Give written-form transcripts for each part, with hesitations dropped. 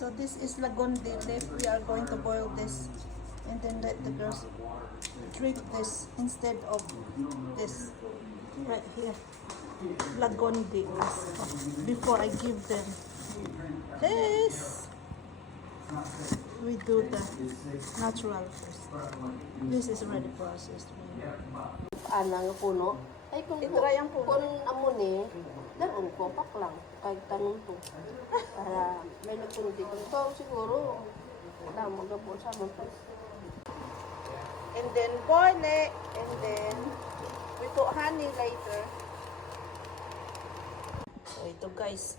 So this is lagondi leaf. We are going to boil this and then let the girls drink this instead of this right here. Lagondi before I give them this. We do the natural first. This is already processed. Anang puno. Ay kung Itry ang puno. Kung amo ni, daron ko pak lang kay tanong to. Para may nagpuno dito. So siguro wala mo gabo sa mo. And then boil it, and then we put honey later. So ito guys,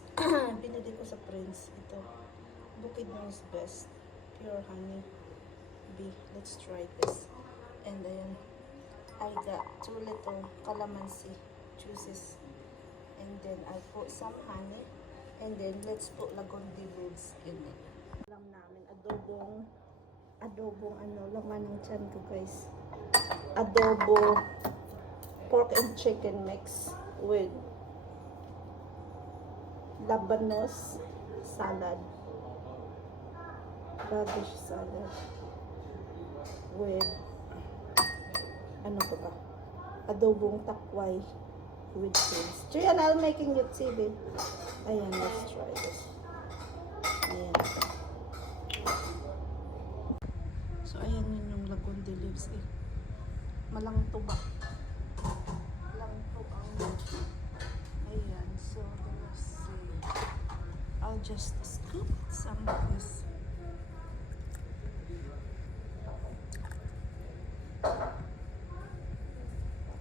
pinili ko sa Prince. Ito, Bukid Knows Best, pure honey bee. Let's try this. And then I got 2 little calamansi juices. And then I put some honey. And then let's put lagondi leaves in it. Alam namin, adobong ano, laman ng tiyan ko guys. Adobo pork and chicken mix with labanos salad, radish salad with ano pa ba? Adobong takway with cheese. Trian, I'll making it sibi. Ayan, let's try this. Ayan. So, ayan yun yung lagondi leaves eh. Malangto ba? Malangto ang ayan. So, let's see. I'll just scoop some of this.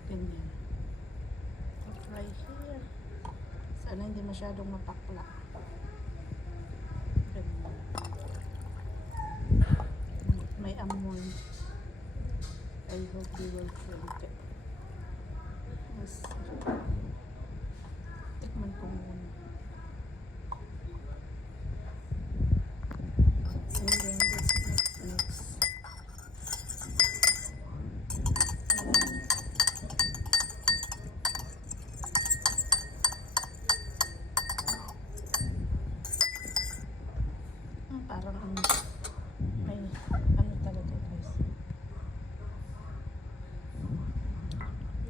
Ganyan. Try here. Sana hindi masyadong mapakla. Ganyan. May amoy. I hope you will drink it. Yes. Tikman ko muna. And then this mix. Parang may ano talaga guys.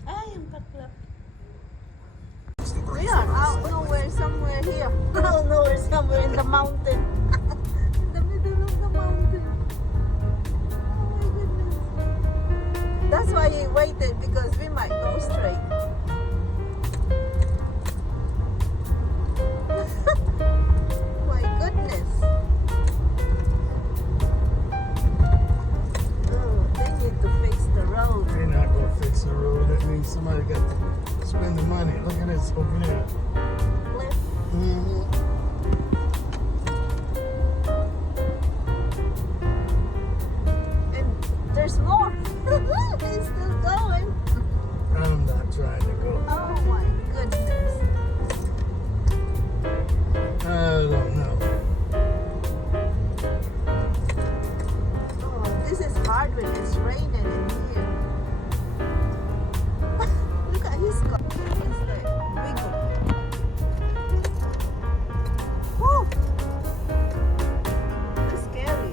Ay, ang bakla. Yeah, out nowhere, somewhere here. Out nowhere, somewhere in the mountain. In the middle of the mountain. Oh my goodness. That's why he waited, because we might go straight. My goodness. They need to fix the road. They're not gonna fix the road. That means somebody got to spend the money. Look at this over there. Cliff. Mm-hmm. And there's more. He's still going. I'm not trying to go. Oh my goodness. I don't know. Oh, this is hard when it's raining in here. Look at his car. It's like wiggle. Woo! It's scary.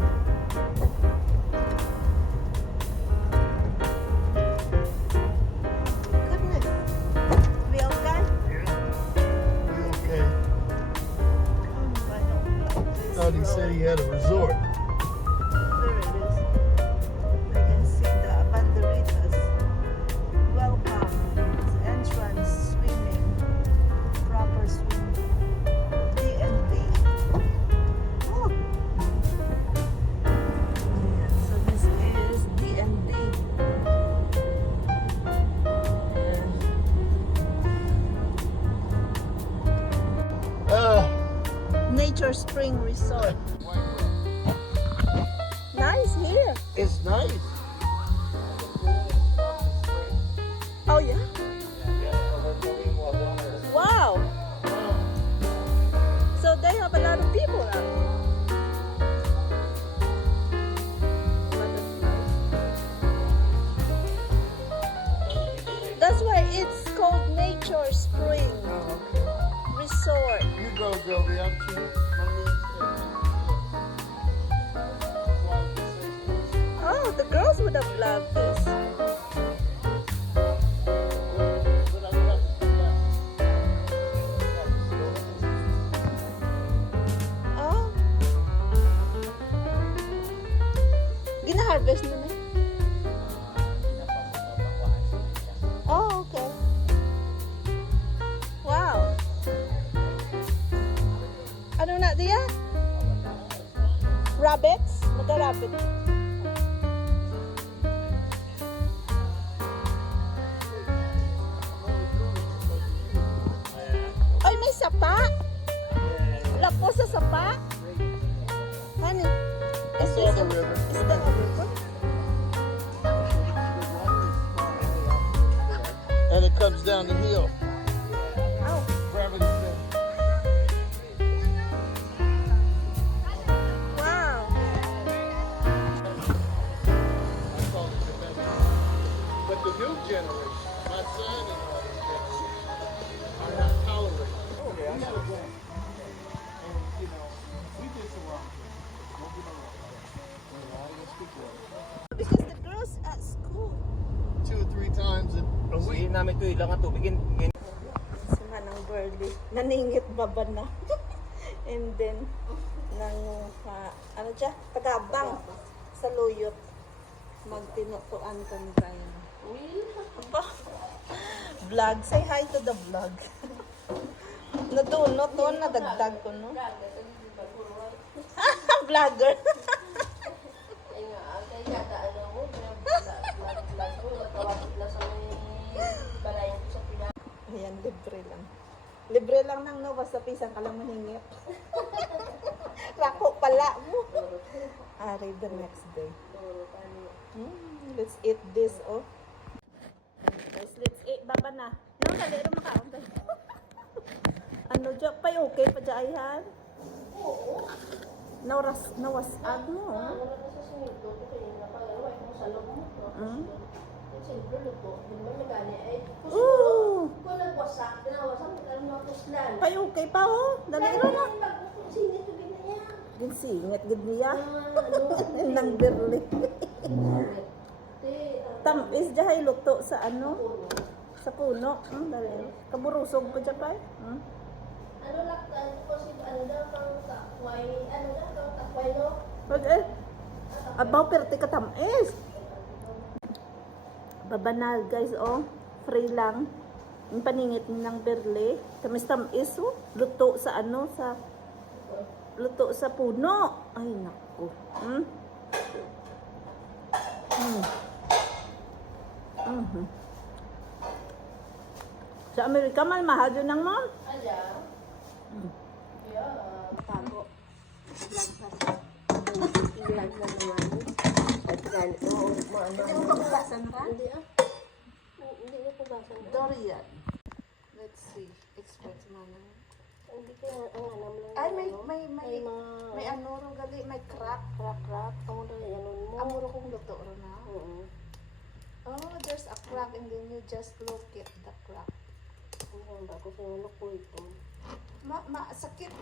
Goodness. We okay? Yeah. You okay? I don't know. This Thought he said he had a resort. There it is. I can see the banderitas. Welcome. Entrance, swimming, proper swimming. D&B. Oh. Yeah, so this is D&B. Nature Spring Resort. Nice here. It's nice. Oh yeah. Wow. So they have a lot of people out here. That's why it's called Nature Spring Oh, okay. Resort. You go, Joby. I'm too. My knees hurt. the vloggers. Oh. Gina-harvest na na? Oh, okay. Wow. Ano na diya? Rabbits? Mag-rabbit. Ay, may sapa. Wala po sa sapa. Honey, is Saw the river. is that a river? And it comes down the hill. Oh. Gravity's there. Wow. But the new generation, my son and all these generations, are not tolerating. Okay, I gotta go. And, you know, we did some wrong things. Don't get me wrong. I ain't speak well. Because the girls at school. 2 or 3 times a week. Hindi namin ito ilang nga tubig. Sanga ng burly. Naningit baba na. And then, nang, ano siya? Tagabang sa luyot. Magtinutuan kami tayo. Aba. Vlog. Say hi to the vlog. Nadunot doon, nadagdag ko, no? Vlogger. Ay nga, kaya yata ano mo, pinag-vlog ko, natawagod na sa may balayan ko sa pila. Ayan, libre lang. Libre lang nang no, basta pisang ka lang maningit. Rako pala mo. Ari the next day. Let's eat this, oh. Guys, let's eat. Baba na. No, dali rin makaon tayo. Ano dyan? Pa okay pa dyan, yan? Oo. Nawasag mo, oh. Ano na sa sinito, kasi napagawa ko sa loob mo. Mm. Silver luto, di ba nagani ay Ooh! kung nagwasak, pinawasak, magkaroon mga puslan. Pa okay pa, oh. Dali rin na. Sinit ko din na niya. Ginsingit, gud niya. Ano? Nang birli. Te, Tamis dyan, luto sa ano? Sa puno. Dali. Kaburusog ko dyan pa, eh. ano laktan ko si ano daw kang takway, ano daw kang takway no? Pag eh, abaw perti ka tamis. Babanal guys, oh. Free lang. Yung paningit ng berle. Tamis-tamis, oh. Luto sa ano, sa... Luto sa puno. Ay, naku. Sa Amerika, mahal yun ng mom. Aja. Yeah. Tago. Ilag na naman. At ganit mo, maano. Pagbasan ka? Hindi ah. Hindi ko pagbasan. Dorian. Let's see. Experts man. Hindi ko ang alam lang. Ay, ano. may mga ano ro gali, may crack. crack. Ang dali ano mo. Amuro kong luto ro na. Oo. Oh, there's a crack and then you just locate the crack. Ang ba ko sa ano ko ito. Sakit.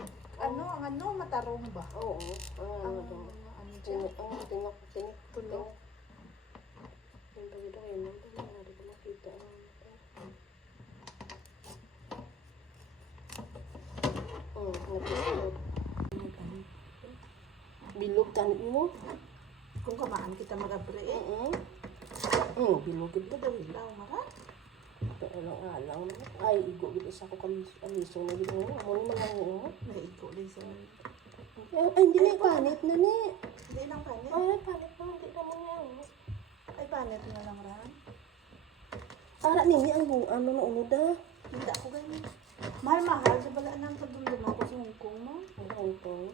Ano, ang ano, matarong ba? Oo. Ano to? Ano dyan? Tinik. Tunog. Yung pagkita kayo mo, hindi ko makita. Napisilot. Bilog tanit mo. Kung kamaan kita magabre eh. Bilog ito. Dadawin lang, mara. Alang. Ay, igo gito sa ako kalisong na gito. Amo ni mga mo. Naigo lang sa... Ay, hindi na panit na ni. Hindi lang panit. Ay, panit na. Hindi na mo niya. Ay, panit na lang ran. Ara nini ang ano na unod ah. Hindi ako ganyan. Mahal-mahal. Sa bala nang pagdundun ako sa Hong Kong mo. Ang Hong Kong.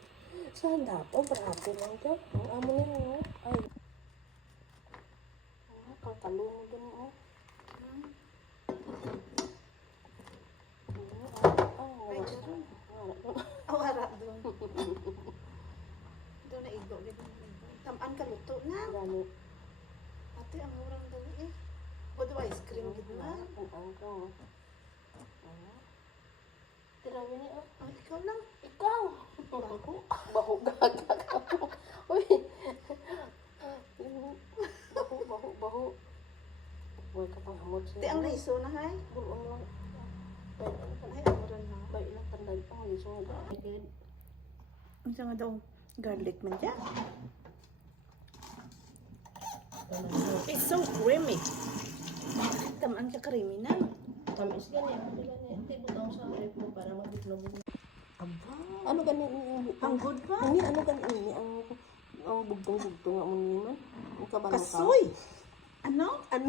Saan dapat? Barato lang dyan. Ang amo niya mo. Ay. Kakalo mo dun mo. Awara doon. Doon na igo. Tamaan ka luto na. Gani. Ate, ang murang dali eh. O do ice cream gid na. Ang ko. Tirawi ni oh. Ay, ikaw lang. Ikaw. Bako. Baho gaga ka. Uy. Baho. Unsa nga daw garlic man dyan. It's so creamy. Tamaan siya creamy na. Tamis gani, hindi butang sa rep mo para mabutlog. Aba. Ano gani Ang good ba? Ini ano gani ang bugtong-bugtong nga mo man. Ang kabalong ka. Kasoy. Ano? Ano?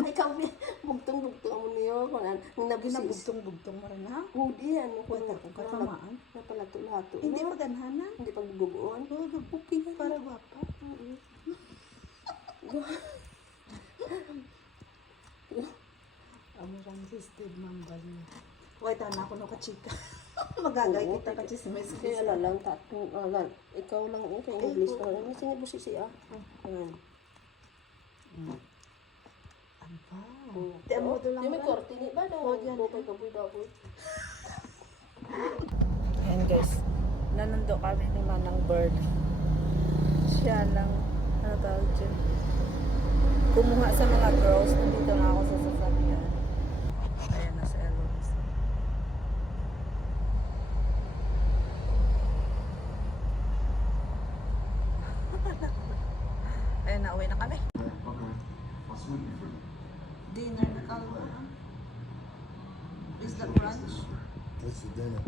Ay kami bugtong-bugtong mo niyo kung ang nabusis. Ginabugtong-bugtong mo rin ha? Hudi ano ko Wala kong katamaan. napalato-lato. Hindi maganhana. Hindi pagguguan. Okay, para guwapa. Amuran sisted mambal niya. Huwag tayo na ako no kachika. Magagay Oo. kita kachismis. Kaya lang tatong alan. Ikaw lang kay English ka lang. Sige busi siya. Yan. Aba. Oo. Di mo ito lang Di may ba? korte ni ba daw? Oo, yan. Bopay kaboy-daboy. Ayan guys, nanando kami ni Manang Bird. Siya lang, ano tawag dyan, kumuha sa mga girls. Nandito na ako sa sasakyan. Ayan na sa Eloise. Ayan na, uwi na kami. Dinner na kalma. Is that brunch? This is dinner.